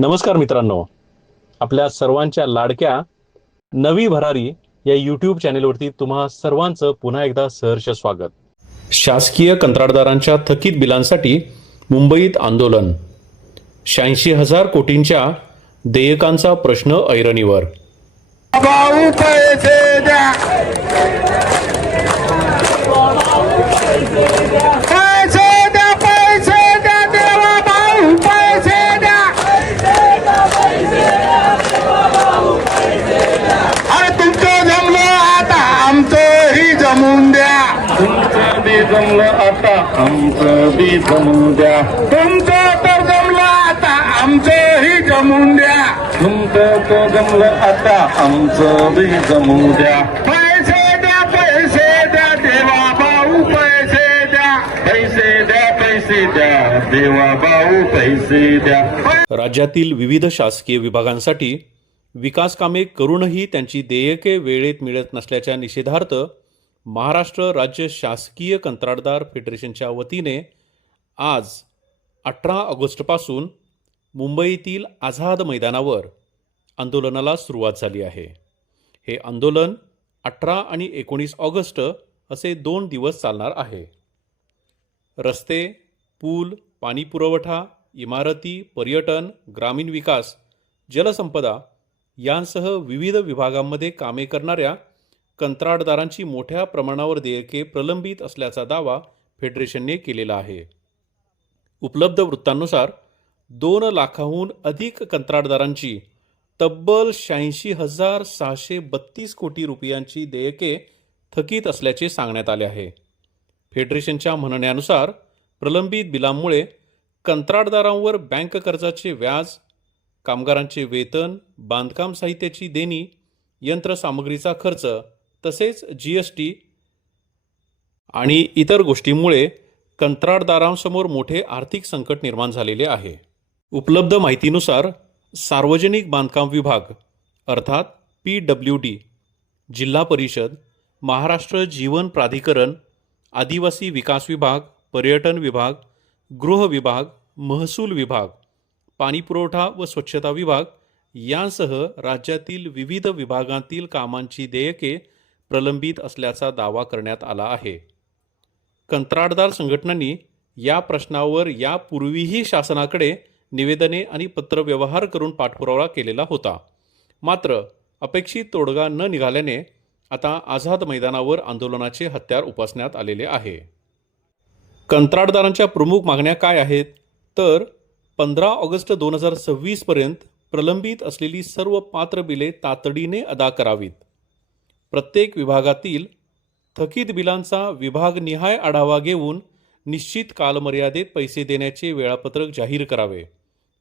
नमस्कार मित्रांनो, आपल्या सर्वांच्या लाडक्या नवी भरारी या यूट्यूब चॅनेलवरती तुम्हा सर्वांचं पुन्हा एकदा सहर्ष स्वागत. शासकीय कंत्राटदारांच्या थकीत बिलांसाठी मुंबईत आंदोलन. 86,000 कोटींच्या देयकांचा प्रश्न ऐरणीवर. भाऊ पैसे द्या, पैसे द्या, पैसे द्या, देवा भाऊ पैसे द्या. अरे तुमचं जमलं आता आमचंही जमून द्या. तुमचं बी जमलं आता आमचं बी जमून द्या. तुमचं तर जमलं आता आमचंही जमून द्या. तुमचं तो जमलं आता आमचं बी जमून द्या. पैसे द्या, पैसे द्या, देवा भाऊ पैसे द्या. पैसे द्या, पैसे द्या, देवा भाऊ पैसे द्या. राज्यातील विविध शासकीय विभागांसाठी विकास कामे करूनही त्यांची देयके वेळेत मिळत नसल्याच्या निषेधार्थ महाराष्ट्र राज्य शासकीय कंत्राटदार फेडरेशनच्या वतीने आज 18 ऑगस्टपासून मुंबईतील आझाद मैदानावर आंदोलनाला सुरुवात झाली आहे. हे आंदोलन 18 आणि 19 ऑगस्ट असे 2 दिवस चालणार आहे. रस्ते, पूल, पाणी पुरवठा, इमारती, पर्यटन, ग्रामीण विकास, जलसंपदा यांसह विविध विभागांमध्ये कामे करणाऱ्या कंत्राटदारांची मोठ्या प्रमाणावर देयके प्रलंबित असल्याचा दावा फेडरेशनने केलेला आहे. उपलब्ध वृत्तांनुसार 2 लाखाहून अधिक कंत्राटदारांची तब्बल 86,632 कोटी रुपयांची देयके थकीत असल्याचे सांगण्यात आले आहे. फेडरेशनच्या म्हणण्यानुसार प्रलंबित बिलांमुळे कंत्राटदारांवर बँक कर्जाचे व्याज, कामगारांचे वेतन, बांधकाम साहित्याची देणी, यंत्रसामग्रीचा खर्च तसेच GST आणि इतर गोष्टींमुळे कंत्राटदारांसमोर मोठे आर्थिक संकट निर्माण झालेले आहे. उपलब्ध माहितीनुसार सार्वजनिक बांधकाम विभाग अर्थात PWD, जिल्हा परिषद, महाराष्ट्र जीवन प्राधिकरण, आदिवासी विकास विभाग, पर्यटन विभाग, गृह विभाग, महसूल विभाग, पाणीपुरवठा व स्वच्छता विभाग यांसह राज्यातील विविध विभागांतील कामांची देयके प्रलंबित असल्याचा दावा करण्यात आला आहे. कंत्राटदार संघटनांनी या प्रश्नावर यापूर्वीही शासनाकडे निवेदने आणि पत्रव्यवहार करून पाठपुरावा केलेला होता. मात्र अपेक्षित तोडगा न निघाल्याने आता आझाद मैदानावर आंदोलनाचे हत्यार उपसण्यात आलेले आहे. कंत्राटदारांच्या प्रमुख मागण्या काय आहेत तर 15 ऑगस्ट 2026 पर्यंत प्रलंबित असलेली सर्व पात्र बिले तातडीने अदा करावीत. प्रत्येक विभागातील थकीत बिलांचा विभागनिहाय आढावा घेऊन निश्चित कालमर्यादेत पैसे देण्याचे वेळापत्रक जाहीर करावे.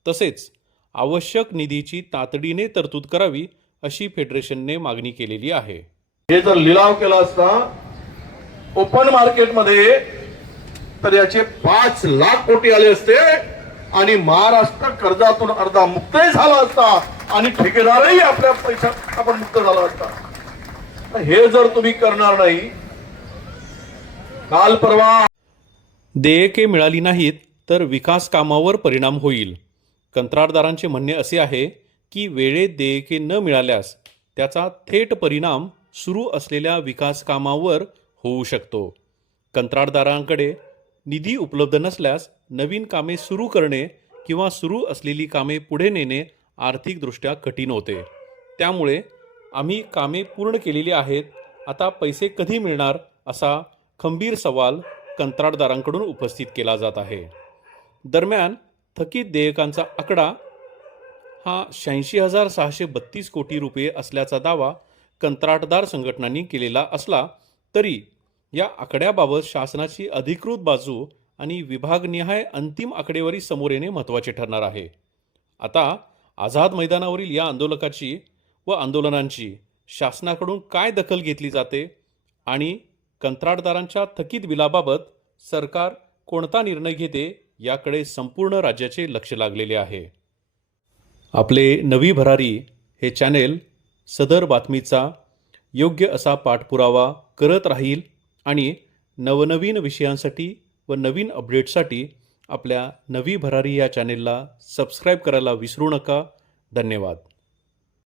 तसेच आवश्यक निधीची तातडीने तरतूद करावी अशी फेडरेशनने मागणी केलेली आहे. हे जर लिलाव केला असता ओपन मार्केटमध्ये तर याचे 5 लाख कोटी आले असते आणि महाराष्ट्र कर्जातून अर्धा मुक्तही झाला असता आणि ठेकेदारही आपल्या पैशात आपण मुक्त झाला असता. हे जर तुम्ही करणार नाही, काल परवा देयके मिळाली नाहीत तर विकास कामावर परिणाम होईल. कंत्राटदारांचे म्हणणे असे आहे की वेळेत देयके न मिळाल्यास त्याचा थेट परिणाम सुरू असलेल्या विकास कामावर होऊ शकतो. कंत्राटदारांकडे निधी उपलब्ध नसल्यास नवीन कामे सुरू करणे किंवा सुरू असलेली कामे पुढे नेणे आर्थिकदृष्ट्या कठीण होते. त्यामुळे आम्ही कामे पूर्ण केलेली आहेत, आता पैसे कधी मिळणार असा खंबीर सवाल कंत्राटदारांकडून उपस्थित केला जात आहे. दरम्यान थकीत देयकांचा आकडा हा 86,632 कोटी रुपये असल्याचा दावा कंत्राटदार संघटनांनी केलेला असला तरी या आकड्याबाबत शासनाची अधिकृत बाजू आणि विभागनिहाय अंतिम आकडेवारी समोर येणे महत्त्वाचे ठरणार आहे. आता आझाद मैदानावरील या आंदोलकाची व आंदोलनांची शासनाकडून काय दखल घेतली जाते आणि कंत्राटदारांच्या थकीत बिलाबाबत सरकार कोणता निर्णय घेते याकडे संपूर्ण राज्याचे लक्ष लागलेले आहे. आपले नवी भरारी हे चॅनेल सदर बातमीचा योग्य असा पाठपुरावा करत राहील आणि नवनवीन विषयांसाठी व नवीन अपडेट्ससाठी आपल्या नवी भरारी या चॅनेलला सबस्क्राईब करायला विसरू नका. धन्यवाद.